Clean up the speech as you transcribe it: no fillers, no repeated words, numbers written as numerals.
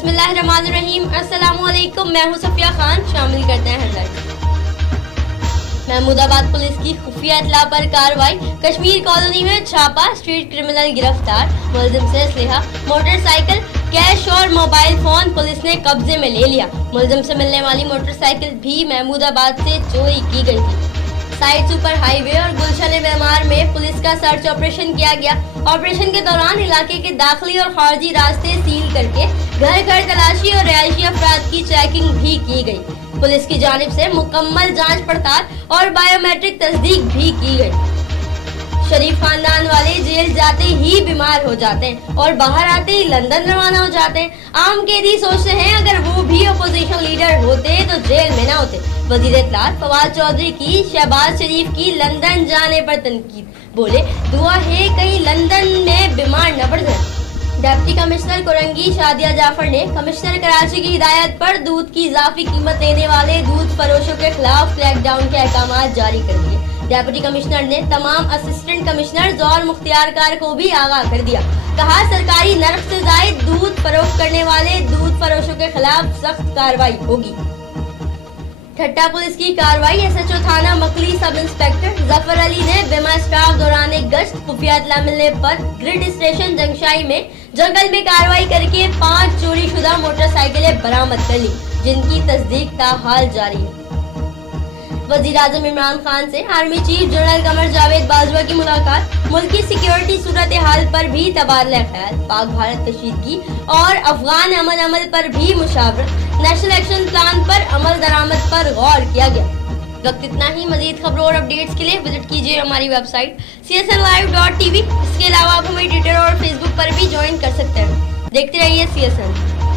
बिस्मिल्लाहिर्रहमानिर्रहीम। अस्सलामु अलैकुम। मैं हूं सफिया खान। शामिल करते हैं हेडलाइंस। महमूदाबाद पुलिस की खुफिया इत्तला पर कार्रवाई। कश्मीर कॉलोनी में छापा, स्ट्रीट क्रिमिनल गिरफ्तार। मुलजिम से असलहा, मोटरसाइकिल, कैश और मोबाइल फोन पुलिस ने कब्जे में ले लिया। मुलजिम से मिलने वाली मोटरसाइकिल भी महमूदाबाद से चोरी की गई थी। साइड सुपर हाईवे और गुलशन मेमार में पुलिस का सर्च ऑपरेशन किया गया। ऑपरेशन के दौरान इलाके के दाखिली और खारजी रास्ते सील करके घर घर तलाशी और रिहायशी अफराद की चेकिंग भी की गई। पुलिस की जानिब से मुकम्मल जांच पड़ताल और बायोमेट्रिक तस्दीक भी की गई। शरीफ खानदान वाले जेल जाते ही बीमार हो जाते हैं और बाहर आते ही लंदन रवाना हो जाते हैं। आम कैदी सोचते हैं अगर वो भी अपोजिशन लीडर होते तो जेल में ना होते। वजीर इत्तलात फवाद चौधरी की शहबाज शरीफ की लंदन जाने पर तनकीद, बोले दुआ है कहीं लंदन में बीमार न पड़ जाए। डिप्टी कमिश्नर कोरंगी शादिया जाफर ने कमिश्नर कराची की हिदायत पर दूध की इजाफी कीमत देने वाले दूध फरोशों के खिलाफ क्रैकडाउन के अहकाम जारी कर दिए। डिप्टी कमिश्नर ने तमाम असिस्टेंट कमिश्नर और मुख्तियारकार को भी आगाह कर दिया। कहा सरकारी नर्ख से जायद दूध फरोख्त करने वाले दूध फरोशों के खिलाफ सख्त कार्रवाई होगी। ठट्टा पुलिस की कार्रवाई। एसएचओ थाना मकली सब इंस्पेक्टर जफर अली ने बिमा स्टाफ दौरान एक गश्त खुफिया इत्तला मिलने पर ग्रिड स्टेशन जंगशाई में जंगल में कार्रवाई करके 5 चोरी शुदा मोटरसाइकिलें बरामद कर ली, जिनकी तस्दीक ताहाल जारी है। वजीर आजम इमरान खान से army chief general Qamar Javed Bajwa की मुलाकात। मुल्क की सिक्योरिटी सूरत हाल पर भी तबादला ख्याल, पाक भारत कशीदगी और अफगान अमल पर भी मुशावरत। नेशनल एक्शन प्लान पर अमल दरामद पर गौर किया गया। वक्त इतना ही। मजीद खबरों और अपडेट्स के लिए विजिट कीजिए हमारी वेबसाइट csnlive.tv। इसके अलावा आप हमें ट्विटर और फेसबुक पर भी ज्वाइन कर सकते हैं। देखते रहिए CSN।